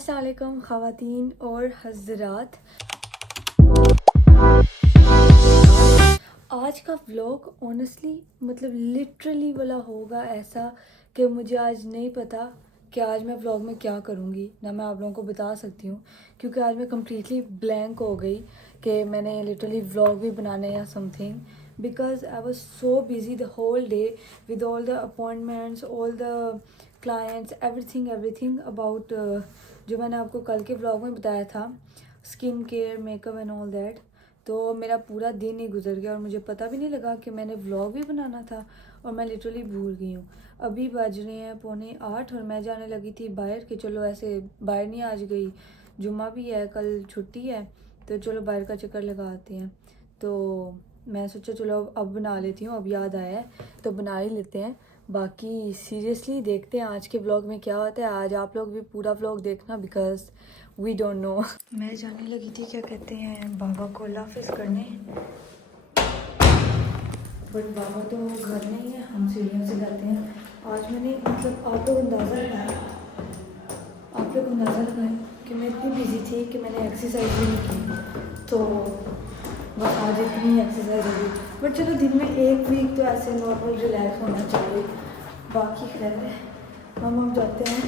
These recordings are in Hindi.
अस्सलाम वालेकुम ख़वातीन और हज़रात। आज का व्लॉग ऑनेस्टली मतलब लिटरली वाला होगा ऐसा कि मुझे आज नहीं पता कि आज मैं व्लॉग में क्या करूँगी, ना मैं आप लोगों को बता सकती हूँ क्योंकि आज मैं कम्प्लीटली ब्लैंक हो गई कि मैंने लिटरली व्लॉग भी बनाना है या something, because I was so busy the whole day with all the appointments, all the clients, everything about जो मैंने आपको कल के व्लॉग में बताया था, skin care, makeup and all that. तो मेरा पूरा दिन ही गुजर गया और मुझे पता भी नहीं लगा कि मैंने व्लॉग भी बनाना था और मैं लिटरली भूल गई हूँ। अभी बज रहे हैं 7:45 और मैं जाने लगी थी बाहर कि चलो ऐसे बाहर नहीं आज गई, जुम्मा भी है, कल छुट्टी है, तो चलो बाहर का चक्कर लगा आते हैं। तो मैं सोचा चलो अब बना लेती हूँ, अब याद आया है तो बना ही लेते हैं। बाकी सीरियसली देखते हैं आज के व्लॉग में क्या होता है। आज आप लोग भी पूरा व्लॉग देखना बिकॉज वी डोंट नो। मैं जाने लगी थी क्या कहते हैं बाबा को लाफिज करने, बट बाबा तो घर में ही है, हम सीढ़ियों से जाते हैं। आज मैंने मतलब आप लोग अंदाज़ा लगाएं कि मैं इतनी बिजी थी कि मैंने एक्सरसाइज भी नहीं की, तो बस आज इतनी एक्सरसाइज होगी। बट चलो दिन में एक वीक तो ऐसे नॉर्मल रिलैक्स होना चाहिए। बाकी खैर है, हम जाते हैं।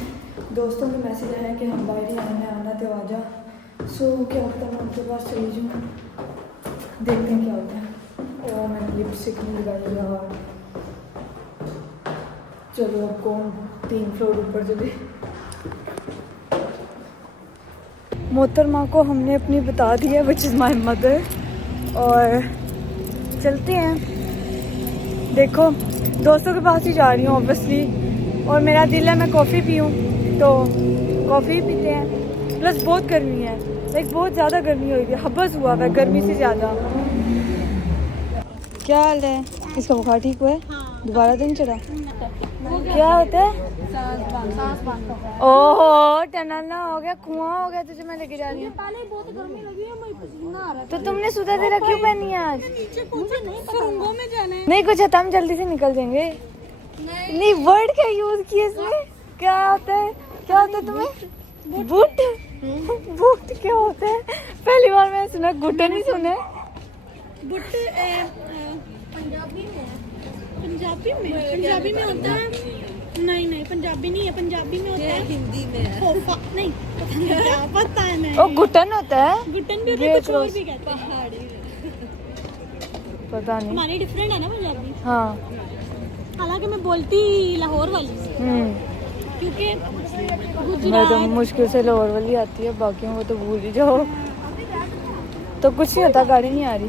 दोस्तों के मैसेज आए कि हम बाहर ही आना तो आ जा। सो क्या होता है मैं उनके पास चली जाऊँ, देखते हैं क्या होता है। और मैंने लिपस्टिक नहीं लगाई यार। चलो अब कौन 3 फ्लोर ऊपर चले। मोहतरमा को हमने अपनी बता दी है विच इज़ माई मदर, और चलते हैं। देखो दोस्तों के पास ही जा रही हूँ ऑब्वियसली, और मेरा दिल है मैं कॉफ़ी पीऊँ तो कॉफ़ी पीते हैं। प्लस बहुत गर्मी है, लाइक बहुत ज़्यादा गर्मी हुई है, हबस हुआ है गर्मी से ज़्यादा। क्या हाल है? इसका बुखार ठीक हुआ है? दोबारा दिन चढ़ा? क्या होता है? ओहो टनना हो गया, कुआं हो गया तुझे। मैं लेके जा रही हूँ। तो तुमने सुधा तेरा क्यों पहनी है आज? नहीं कुछ है, हम जल्दी से निकल जाएंगे। नहीं वर्ड क्या यूज किए इसमें? क्या होता है, क्या होता है तुम्हें? बुट बुट क्या होता है? पहली बार मैंने सुना, गुटे नहीं सुने। बुट पंजाबी में होता है। नहीं पंजाबी नहीं है, पंजाबी में होता है, हिंदी में है। खोफा नहीं पता नहीं क्या पता है। नहीं ओ गुटन होता है, गुटन भी होता है, कुछ और भी कहते हैं। पहाड़ी पता नहीं, हमारी डिफरेंट है ना पंजाबी। हाँ हालांकि मैं बोलती लाहौर वाली, क्योंकि मैं तो मुश्किल से लाहौर वाली आती है, बाकियों को तो भूल ही जाओ। तो कुछ नहीं होता, गाड़ी नहीं आ रही।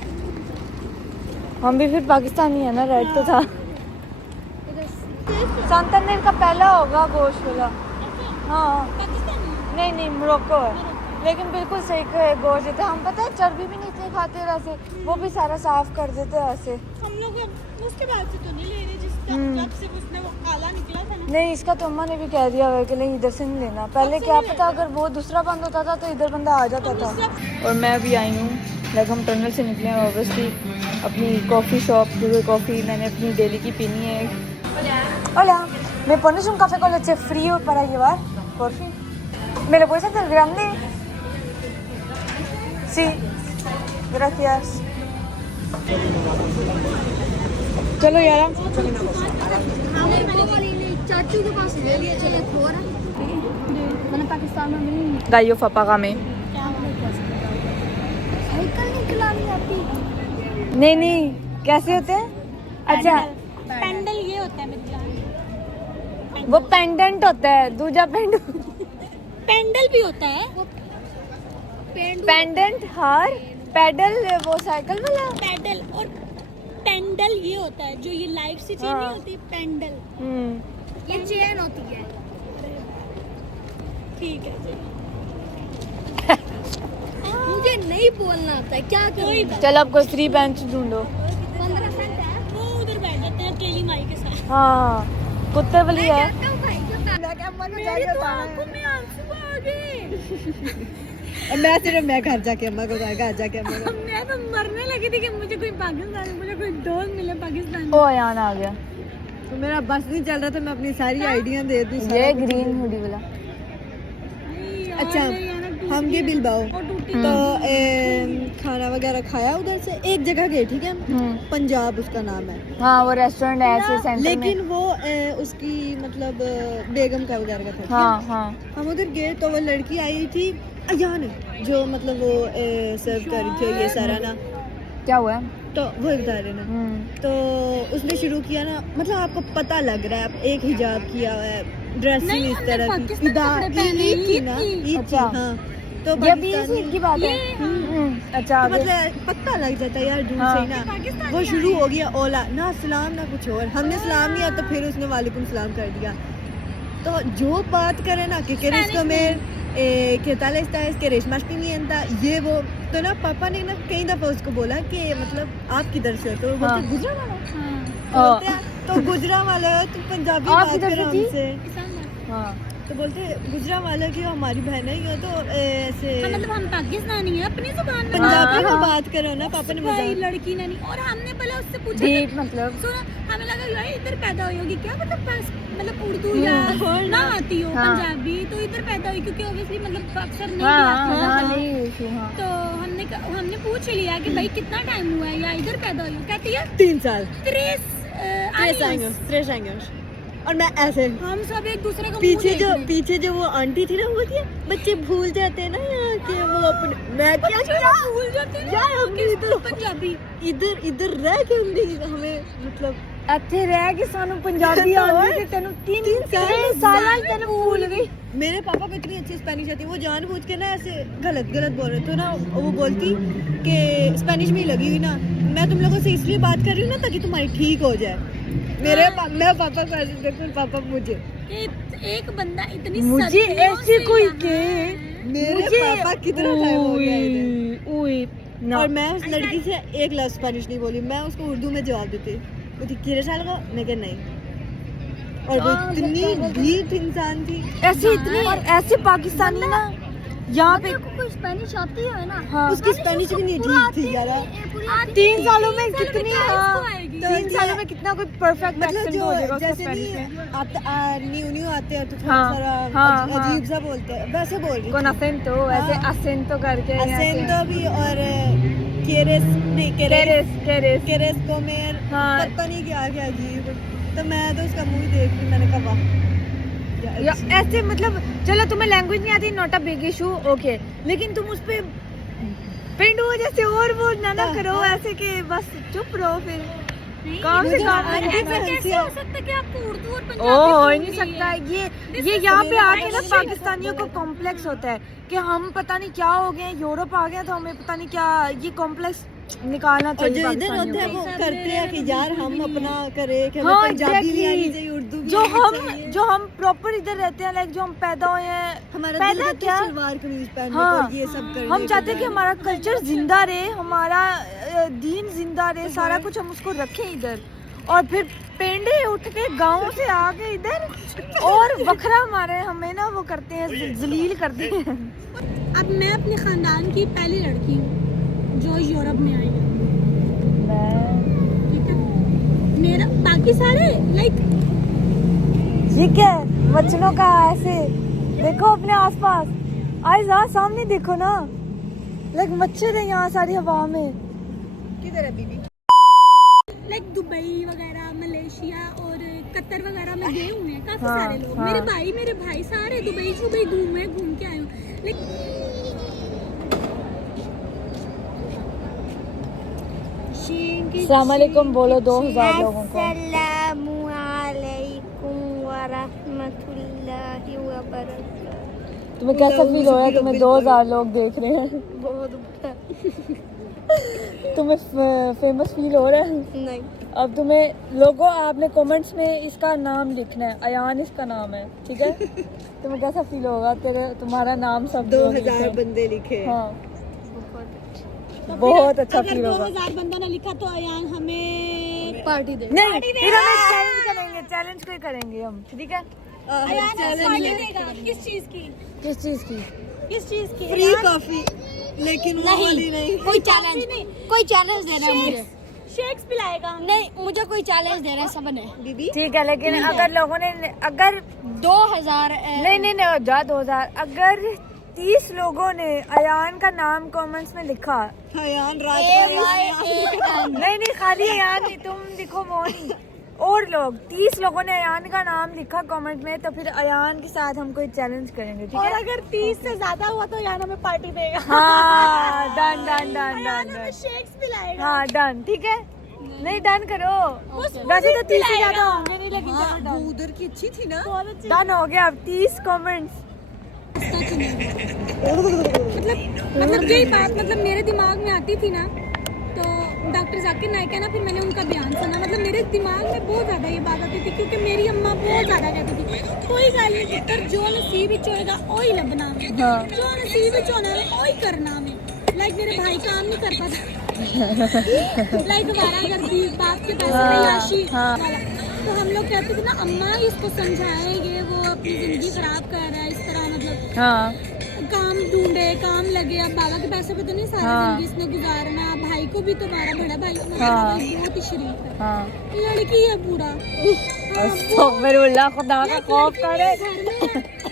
हम भी फिर पाकिस्तानी है ना, रेड तो था। संतनर का पहला होगा गोश्त वाला। हाँ नहीं मोरक्को है, लेकिन बिल्कुल सही गोश्त देते। हम पता है चर्बी भी नहीं इतनी खाते वैसे, वो भी सारा साफ कर देते हैं ऐसे। हम लोग उसके बाद से तो नहीं ले रहे, जब से उसने वो काला निकला था ना। नहीं इसका तो अम्मा ने भी कह दिया है कि नहीं इधर से नहीं लेना। पहले क्या पता अगर वो दूसरा बंद होता था तो इधर बंदा आ जाता था। और मैं अभी आई हूँ, लाइक हम टनल से निकले हैं ऑब्वियसली अपनी कॉफ़ी शॉप, क्योंकि कॉफ़ी मैंने अपनी डेली की पीनी है। Hola, ¿me pones un café con leche frío para llevar? Por fin. ¿Me lo puedes hacer grande? Sí, gracias. चलो यार, चाचू के पास ले लिया, चलिए खोरा मैंने पाकिस्तान में मिली। गाइयो फपागा में साइकिल नहीं चलानी आती। नहीं कैसे होते हैं? अच्छा पेंडल ये होता है मेरी जान। वो पेंडेंट होता है, दूजा पेंडल भी होता है वो। पेंडेंट हार, पेडल वो साइकिल वाला। पेडल और पेंडल ये होता है जो ये लाइट सी चेन नहीं होती, पेंडल ये चेन होती है। ठीक है जी। मुझे नहीं बोलना आता है, क्या करूं? चल अब कोई फ्री बेंच ढूंढो। 15 सेंट है, वो उधर बैठ जाते हैं अकेली माई के साथ। हाँ कुत्ते वाली है। मैं सिर्फ मैं घर जाके अम्मा को घर जाके अम्मा को मैं तो मरने लगी थी कि मुझे कोई पाकिस्तानी, मुझे कोई दोस्त मिले पाकिस्तानी। ओ यान आ गया। तो मेरा बस नहीं चल रहा था, मैं अपनी सारी आइडिया दे दूं। ये ग्रीन हुडी वाला अच्छा हम गए बिलबाओ तो खाना वगैरह खाया उधर से एक जगह गए, ठीक है, पंजाब उसका नाम है। हाँ वो रेस्टोरेंट है ऐसे सेंटर में। लेकिन वो उसकी मतलब बेगम का वगैरह का था। हाँ हाँ हम उधर गए तो वो लड़की आई थी अयान, जो मतलब वो सर्व कर रही थी ये सारा ना, क्या हुआ? तो वो बता रहे ना। तो उसने शुरू किया ना, मतलब आपको पता लग रहा है, आप एक हिजाब किया हुआ है, ड्रेसिंग इस तरह की, ईद की ना, ईद की। अच्छा। हाँ तो ये भी इसी की बात है। अच्छा तो मतलब पता लग जाता है यार दूर से ही ना। वो शुरू हो गया ओला ना सलाम ना कुछ और, हमने सलाम किया तो फिर उसने वालेकुम सलाम कर दिया। तो जो बात करे ना कि quieres comer qué tal estás quieres más pimienta ये वो, तो ना पापा ने ना कई दफा उसको बोला कि मतलब आप किधर से हो, तो वो बोलते गुजरावाला। तो गुजरावाला तो पंजाबी बात करो हमसे। हाँ तो बोलते गुजरावाला की हमारी बहन है ये, तो ऐसे मतलब हम पाकिस्तानी हैं, अपनी जुबान में पंजाबी में बात करो ना, पापा ने भाई मजाक। लड़की नहीं। और हमने पहले उससे पूछा डेट मतलब सुना, हमें लगा यार इधर पैदा हुई होगी क्या, मतलब उर्दू या ना आती हो पंजाबी, तो इधर पैदा हुई, क्योंकि ऑब्वियसली मतलब अक्सर नहीं आता। तो हमने पूछ लिया कि भाई कितना टाइम हुआ है या इधर पैदा हुई हो, कहती है 3 साल 3 años। और मैं ऐसे हम सब एक दूसरे को पीछे जो वो आंटी थी ना, वो बोलती है बच्चे भूल जाते हैं ना यहाँ के वो अपने, मैं क्या भूल जाते हैं यार हमने इधर पंजाबी इधर रह के हमें मतलब ਇੱਥੇ ਰਹਿ ਕੇ ਸਾਨੂੰ ਪੰਜਾਬੀ ਆਉਂਦੀ ਤੇ ਤੈਨੂੰ 3 ਸਾਲਾਂ ਚ ਤੈਨੂੰ ਭੁੱਲ ਗਈ। मेरे पापा को इतनी अच्छी स्पेनिश आती है, वो जानबूझ के ना ऐसे गलत बोल रहे थे ना, वो बोलती कि स्पेनिश में ही लगी हुई ना, मैं तुम लोगों से इसलिए बात कर रही हूँ ना ताकि तुम्हारी ठीक हो जाए। मेरे पापा को ऐसे देखो, पापा मुझे एक बंदा इतनी मुझे ऐसे कोई के मेरे पापा कितना टाइम हो गया इधर। और मैं उस लड़की से एक लफ्ज़ स्पेनिश नहीं बोली, मैं उसको उर्दू में जवाब देती, वो थी कितने साल का, मैं कहा नहीं। और वो इतनी ढीठ इंसान थी, ऐसे पाकिस्तानी ना यहाँ पे कोई स्पेनिश आती है ना, हाँ उसकी स्पेनिश भी नहीं ठीक थी यार। 3 सालों में कितनी 3 सालों में कितना कोई परफेक्ट मतलब एक्सेंट जो हो जाएगा उसका जैसे स्पेनिश में। न्यू आते हैं तो थोड़ा सारा अजीब सा बोलते हैं, वैसे बोल रही con acento ऐसे acento करके असेंतो भी। और quieres comer, हाँ। पता नहीं क्या क्या अजीब। तो मैं तो उसका मुंह देख के मैंने कहा वाह या ऐसे मतलब चलो तुम्हें लैंग्वेज नहीं आती, not a big issue, okay, लेकिन तुम उस पे पिंड हो जैसे और वो ना करो ऐसे कि बस चुप रहो, फिर काम से काम में कैसे हो सकता है कि आपको उर्दू और पंजाबी हो ही नहीं सकता। ये यहाँ पे आके ना पाकिस्तानियों को कॉम्प्लेक्स होता है कि हम पता नहीं क्या हो गए, यूरोप आ गए तो हमें पता नहीं क्या, ये कॉम्प्लेक्स निकालना और चाहिए जो इधर होते हैं पाकिस्तानियों वो को। करते हैं कि यार हम अपना करें कि हमें हाँ, पंजाबी भी आनी exactly. चाहिए, उर्दू भी आनी चाहिए। जो हम प्रॉपर इधर रहते हैं, लाइक जो हम पैदा हुए हैं, हमारा पैदा दिल करता क्या, है सलवार कमीज पहनने हाँ, को, ये सब करने हम को चाहते हैं कि यार। हमारा कल्चर जिंदा रहे, हमारा दीन जिंदा रहे, सारा कुछ हम उसको रखें इधर, और फिर पेंडे उठ के गाँव से आके इधर और वखरा मारे हमें ना वो करते हैं, जलील करते हैं। अब मैं अपने खानदान की पहली लड़की हूँ जो यूरोप में आई है, ठीक है। मेरा बाकी सारे लाइक ठीक है, मच्छरों का ऐसे देखो अपने आसपास, आज सामने देखो ना, लाइक मच्छर है यहाँ सारी हवा में। किधर है बीबी? लाइक दुबई वगैरह, मलेशिया और कतर वगैरह में गए हुए हैं काफी हाँ, सारे लोग। हाँ। मेरे भाई सारे दुबई घूम के आए हूँ। लाइक अस्सलामुअलैकुम बोलो 2000 लोगों को। अस्सलामुअलैकुम वरहमतुल्लाहि वबरकातुहू। तुम्हें कैसा फील हो रहा है? तुम्हें 2000 लोग देख रहे हैं, बहुत तुम्हें फेमस फील हो रहा है? नहीं। अब तुम्हें लोगों, आपने कमेंट्स में इसका नाम लिखना है, अयान इसका नाम है, ठीक है? तुम्हें कैसा फील होगा तुम्हारा नाम सब 2000 बंदे लिखे। हाँ बहुत अच्छा फील होगा। 2000 बंदों ने लिखा तो अयान हमें पार्टी दे। नहीं, फिर हम चैलेंज करेंगे, चैलेंज कोई करेंगे हम, ठीक है? अयान पार्टी देगा। किस चीज की? किस चीज की? किस चीज की? फ्री कॉफी, लेकिन वो वाली नहीं। कोई चैलेंज दे रहा है मुझे। शेक्स पिलाएगा। नहीं, मुझे कोई चैलेंज दे रहा है सब ने। बीबी ठीक है, लेकिन अगर लोगों ने अगर 2000 नहीं जा 2000, अगर 30 लोगों ने अयान का नाम कमेंट्स में लिखा। अयान रात नहीं खाली अयान नहीं, तुम लिखो वो नहीं, और लोग 30 लोगों ने अयान का नाम लिखा कमेंट में। तो फिर अयान के साथ हम कोई चैलेंज करेंगे, ठीक है? और अगर 30 से ज्यादा हुआ तो यार हमें पार्टी देगा। हाँ डन डन डन यार डन हमें शेक्स पिलाएगा। हाँ डन, ठीक है? नहीं डन करो, वैसे तो 30 से ज्यादा होने नहीं लगी। वो उधर की अच्छी थी ना। डन हो गया। अब 30 कमेंट्स। मतलब यही बात मतलब मेरे दिमाग में आती थी ना, तो डॉक्टर जाकिर नाइक है ना, फिर मैंने उनका बयान सुना। मतलब मेरे दिमाग में बहुत ज़्यादा ये बात आती थी, क्योंकि मेरी अम्मा बहुत ज़्यादा कहती थी कोई गल नहीं पुत्र, जो नसीब विच होएगा वही लभना में, जो नसीब विच होना है वही करना में। लाइक मेरे भाई काम नहीं कर पाता, लाइक वारागर्दी, बाप के पास अय्याशी वाला। तो हम लोग कहते थे ना अम्मा इसको समझाएंगे, वो अपनी ज़िंदगी खराब कर रहा है इस तरह, मतलब हाँ काम ढूंढे, काम लगे। अब बाबा के पैसे पे तो नहीं सारा जिंदगी इसने गुजारना। भाई को भी तुम्हारा बड़ा भाई बहुत ही शरीफ है, हाँ। लड़की है पूरा। अस्तगफिरुल्लाह, खुदा का खौफ करे।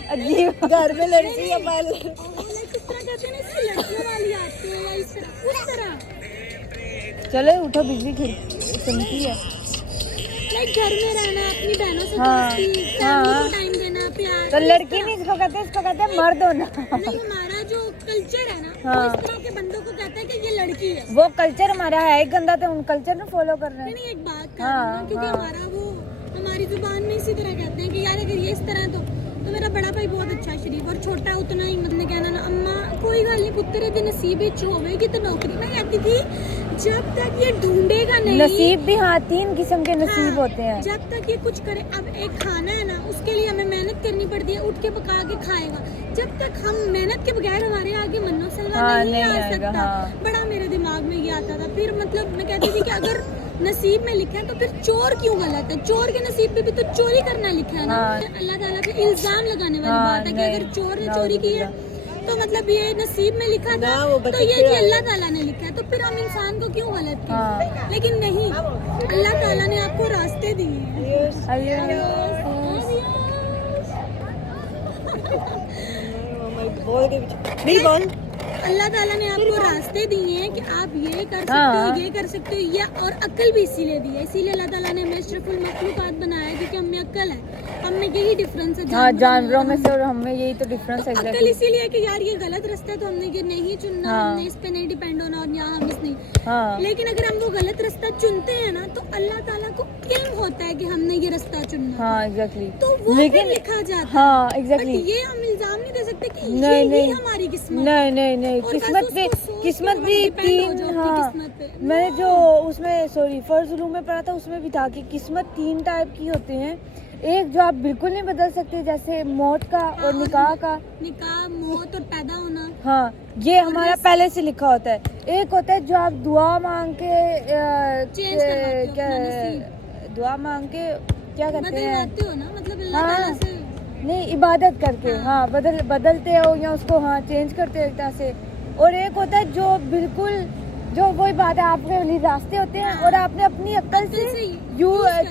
अजीब घर में लड़की है पहले। किस तरह कहते हैं ना, इसकी लड़कियों वाली आती है या इस तरह उस तरह। चले उठो, बिजली चमकी है। लाइक घर में रहना, अपनी बहनों से दोस्ती, फैमिली को टाइम देना, प्यार। तो लड़की नहीं इसको कहते, इसको कहते हैं मर्द होना। नहीं, हमारा जो कल्चर है ना, वो इस तरह के बंदों को कहता है कि ये लड़की है। वो कल्चर हमारा है ही गंदा, तो उन कल्चर में फॉलो कर रहे हैं। नहीं, एक बात कर रही हूँ, क्योंकि हमारा वो हमारी जुबान में इसी तरह कहते हैं कि यार अगर ये इस तरह है तो मेरा बड़ा भाई बहुत अच्छा शरीफ और छोटा उतना ही। मतलब कहना ना अम्मा कोई गल नहीं पुत्र दे नसीब विच होवेगी तो नौकरी। मैं कहती थी जब तक ये ढूंढेगा नहीं, नसीब भी हाँ 3 किस्म के नसीब होते हैं। जब तक ये कुछ करे। अब एक खाना है ना, उसके लिए हमें मेहनत करनी पड़ती है, उठ के पका के खाएगा। जब तक हम मेहनत के बगैर हमारे आगे मन्नो सलवा नहीं आ सकता। बड़ा मेरे दिमाग में ये आता था। फिर मतलब मैं कहती थी कि अगर नसीब में लिखा है तो फिर चोर क्यों गलत है? चोर के नसीब पे भी तो चोरी करना लिखा है ना। अल्लाह ताला पे इल्जाम लगाने वाली बात है कि अगर चोर ने चोरी की है तो मतलब ये नसीब में लिखा था, तो ये कि अल्लाह ताला ने लिखा है, तो फिर हम इंसान को क्यों गलत करें? लेकिन नहीं, अल्लाह ताला ने आपको रास्ते दिए। बोल। अल्लाह ताला ने आपको रास्ते दिए हैं कि आप ये कर सकते हो, ये कर सकते हो, या और अक्ल भी इसीलिए दी है। इसीलिए अल्लाह ताला ने हमें अशरफुल मखलूकात बनाया है, क्योंकि हमें अक्ल है। हमें यही डिफरेंस है जानवरों में से, और हमें यही तो डिफरेंस है। अक्ल इसीलिए कि यार ये गलत रास्ता है तो हमने ये नहीं चुनना, हमने इस पे नहीं डिपेंड होना, और यहाँ हम इस नहीं। लेकिन अगर हम वो गलत रास्ता चुनते हैं ना, तो अल्लाह ताला को इल्म होता है कि हमने ये रास्ता चुनना। हाँ एग्जैक्टली। तो वो लेकिन लिखा जाता है। हाँ एग्जैक्टली। ये हम इल्जाम नहीं दे सकते कि ये हमारी किस्मत। नहीं किस्मत भी 3। हाँ मैंने जो उसमें फर्ज उलूम में पढ़ा था, उसमें भी था कि किस्मत 3 टाइप की होते हैं। एक जो आप बिल्कुल नहीं बदल सकते, जैसे मौत का और निकाह का। निकाह, मौत और पैदा होना। हाँ ये हमारा पहले से लिखा होता है। एक होता है जो आप दुआ मांग के दुआ मांग के क्या करते हैं हो ना, मतलब अल्लाह ताला से नहीं, इबादत करके हाँ बदलते हो या उसको चेंज करते हो एक तरह से। और एक होता है जो बिल्कुल जो वही बात है, आपके लिए रास्ते होते हैं और आपने अपनी अक्ल से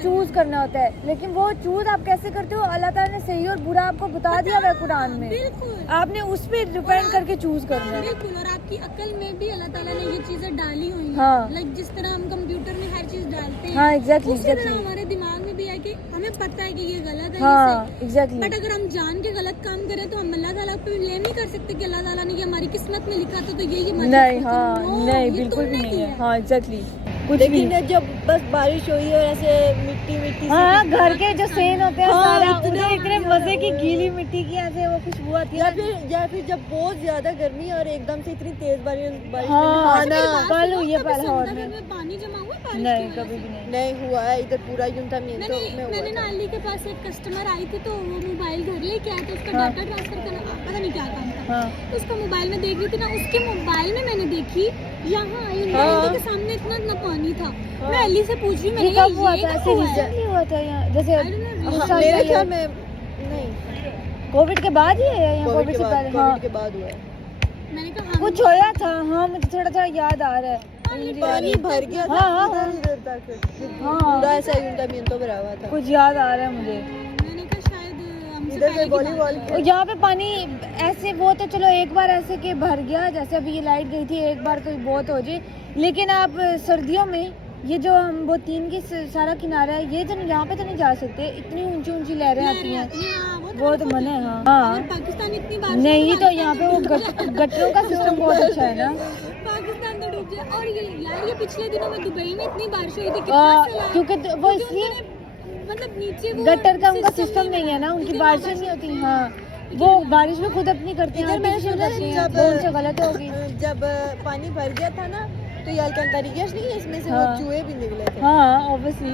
चूज करना होता है। लेकिन वो चूज आप कैसे करते हो? अल्लाह ताला ने सही और बुरा आपको बता दिया है कुरान में, आपने उस पर डिपेंड करके चूज करना है। बिल्कुल। और आपकी अक्ल में भी अल्लाह ताला ने ये चीजें डाली हुई हैं। हाँ। लाइक जिस तरह हम कंप्यूटर में हर चीज डालते हैं, हाँ एग्जैक्टली उसी तरह हमारे दिमाग में भी है कि हमें पता है कि ये गलत है। हाँ एग्जैक्टली। बट अगर हम जान के गलत काम करें तो हम अल्लाह ताला पे ब्लेम नहीं कर सकते कि अल्लाह ताला ने ये हमारी किस्मत में लिखा था तो यही हमारी नहीं। हाँ नहीं बिल्कुल भी नहीं है। हाँ एग्जैक्टली। लेकिन जब बस बारिश हुई और ऐसे मिट्टी हाँ घर के जो सेन होते हैं सारा इतने मजे की गीली मिट्टी की ऐसे वो खुशबू आती है। या फिर जब बहुत ज्यादा गर्मी और एकदम से इतनी तेज बारिश हाँ कल हुई है लाहौर में। पानी जमा हुआ? नहीं कभी भी नहीं हुआ है इधर पूरा यूं था। मैंने ना अली के पास एक कस्टमर आई थी, तो वो मोबाइल घर लेके आया था, उसका डाटा ट्रांसफर करना पता नहीं क्या काम था। उसका मोबाइल में देख रही थी ना, उसके मोबाइल में मैंने देखी यहाँ के सामने इतना पानी था। मैं अली से पूछ रही, मैंने कब हुआ था? ऐसे रिसेंटली हुआ था यहाँ, जैसे मेरे ख्याल में नहीं, कोविड के बाद ही है या कोविड से पहले? हाँ के बाद हुआ है। मैंने कहा कुछ होया था। हाँ मुझे थोड़ा याद आ रहा है। पानी भर गया था। हाँ पूरा ऐसा यूं था, तो भरा हुआ था। कुछ याद आ रहा है मुझे। मैंने कहा शायद हमसे इधर से पहले की वॉलीबॉल बात है। और यहाँ पे पानी ऐसे वो तो चलो एक बार ऐसे कि भर गया, जैसे अभी ये लाइट गई थी, एक बार कोई बहुत हो जाए, लेकिन आप सर्दियों में ये जो हम वो तीन की सारा किनारा है, ये तो यहाँ पे तो नहीं जा सकते, इतनी ऊंची ऊंची लहरें आती हैं, हाँ, वो तो मन है। हाँ अगर हाँ पाकिस्तान इतनी बार से नहीं तो पाकिस्तान यहाँ पे तो वो डूब जाए। गटरों का सिस्टम बहुत अच्छा है ना। पाकिस्तान तो डूब जाए। और ये यार ये पिछले दिनों में दुबई में इतनी बारिश हुई थी, कितना सैलाब। क्योंकि वो क्योंकि इसलिए उन्होंने मतलब नीचे वो गटर का उनका system सिस्टम नहीं है ना, उनकी इसलिए बारिशें बारिश नहीं होती। हाँ वो बारिश में खुद अपनी करते हैं, इधर मैंने artificial सुना करते हैं, जब वो उनसे गलत होगी। जब पानी भर गया था ना, तो ये अल्कंतरियास नहीं है, इसमें से वो हाँ। चूहे भी निकले थे। हाँ ऑब्वियसली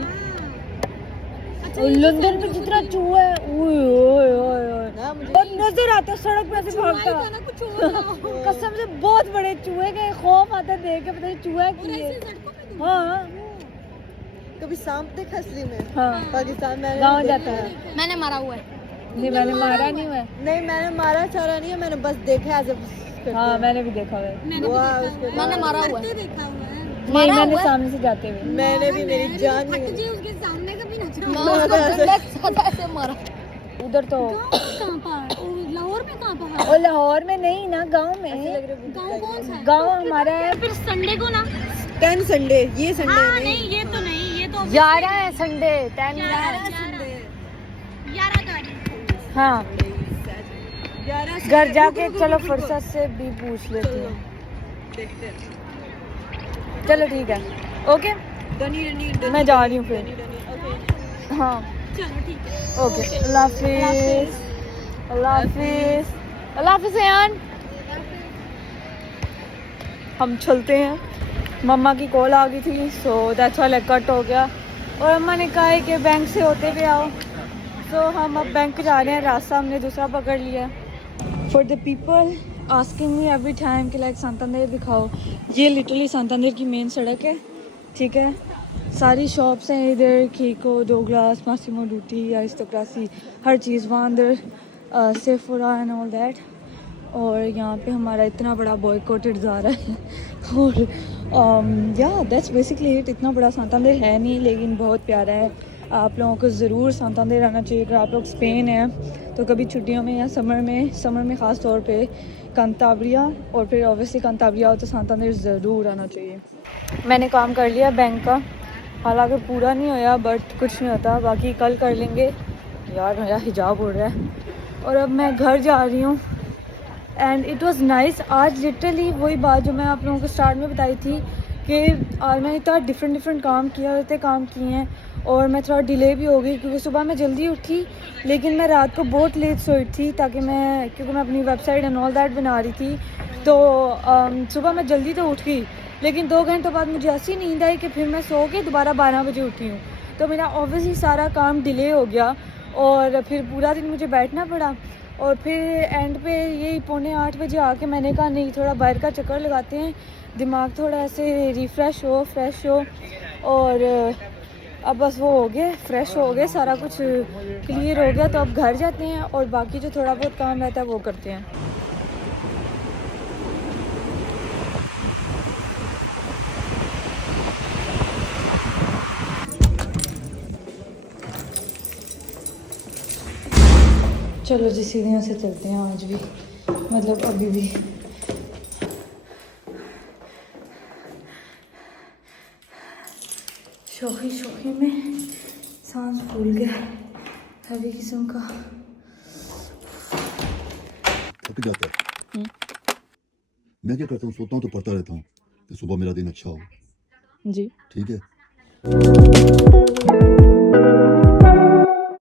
अच्छा, और ये लंदन में जितना चूहा है, ओए ओए ओए ओए, ना मुझे और नजर आता है सड़क पे से चूहा भागता। ही था ना, कुछ और ना हो। कसम से बहुत बड़े चूहे के खौफ आता है देख के, पता नहीं चूहा और की है। ऐसे सड़कों पे घूम- हाँ कभी सांप देखा असली में? हाँ पाकिस्तान में गाँव देखा जाता है। मैंने मारा हुआ है, नहीं मैंने मारा नहीं हुआ है। नहीं, मैंने मारा चारा नहीं है, मैंने बस देखा है जब हाँ मैंने भी देखा हुआ है। मैंने भी वाह, देखा उसके हुआ है। मैंने मारा हुआ है। करते देखा हुआ है। नहीं मैंने सामने से जाते हुए। मैंने भी, मेरी जान फट निकली। जी उसके सामने कभी ना ऐसे मारा उधर तो। कहाँ पहाड़? ओ, लाहौर में कहाँ पहाड़? और लाहौर में नहीं ना, गांव में। गाँव कौन सा है? गांव हमारा है फिर संडे को ना? 10 संडे, ये संडे हाँ नहीं। नहीं, ये तो नहीं, ये तो 11 है संडे, 10 11 तारीख। हाँ 11 घर जाके चलो फुर्सत से भी पूछ लेती हूँ। देखते हैं। चलो ठीक है, ओके डनी मैं जा रही हूँ फिर। ओके। हाँ चलो ठीक है। ओके, अल्लाह हाफिज, अल्लाह हाफिज, अल्लाह हाफिज यान। हम चलते हैं, मम्मा की कॉल आ गई थी, सो दैट्स व्हाई कट हो गया। और अम्मा ने कहा है कि बैंक से होते हुए आओ, तो हम अब बैंक जा रहे हैं, रास्ता हमने दूसरा पकड़ लिया। For the people asking me every time कि लाइक सांतानेर दिखाओ, ये लिटरली सांतानेर की मेन सड़क है, ठीक है। सारी शॉप्स हैं इधर, कीको, डोगलास, मासिमो डूटी, आरिस्टोक्रेसी, हर चीज़ वहाँ अंदर, सेफोरा एंड ऑल दैट। और यहाँ पे हमारा इतना बड़ा बॉयकॉटेड जा रहा है। और या दैट्स बेसिकली इट। इतना बड़ा सांतानेर है नहीं, लेकिन बहुत प्यारा है। आप लोगों को ज़रूर सांतानेर आना चाहिए। अगर आप लोग स्पेन हैं तो कभी छुट्टियों में या समर में ख़ास तौर पे कांताब्रिया, और फिर ऑब्वियसली कांताब्रिया हो तो सांतानेर ज़रूर आना चाहिए। मैंने काम कर लिया बैंक का, हालांकि पूरा नहीं होया, बट कुछ नहीं होता, बाकी कल कर लेंगे। यार मेरा हिजाब उड़ रहा है। और अब मैं घर जा रही हूँ एंड इट वाज नाइस। आज लिटरली वही बात जो मैं आप लोगों को स्टार्ट में बताई थी कि आज मैंने इतना डिफरेंट काम किए हैं, और मैं थोड़ा डिले भी हो गई क्योंकि सुबह मैं जल्दी उठी, लेकिन मैं रात को बहुत लेट सोई थी क्योंकि मैं अपनी वेबसाइट एंड ऑल दैट बना रही थी। तो सुबह मैं जल्दी तो उठ गई, लेकिन 2 घंटों बाद मुझे ऐसी नींद आई कि फिर मैं सो के दोबारा 12 बजे उठी हूँ। तो मेरा ऑब्वियसली सारा काम डिले हो गया और फिर पूरा दिन मुझे बैठना पड़ा। और फिर एंड पे यही 7:45 बजे आके मैंने कहा नहीं, थोड़ा बाहर का चक्कर लगाते हैं, दिमाग थोड़ा ऐसे रिफ़्रेश हो, फ्रेश हो। और अब बस वो हो गया, फ्रेश हो गए, सारा कुछ क्लियर हो गया। तो अब घर जाते हैं और बाकी जो थोड़ा बहुत काम रहता है वो करते हैं। चलो जी सीढ़ियों से चलते हैं आज भी, मतलब अभी भी। शौकी में सांस फूल गया, हैवी किस्म का। थक जाता है। मैं क्या करता हूँ, सोता हूँ तो पढ़ता रहता हूँ कि सुबह मेरा दिन अच्छा हो। जी ठीक है।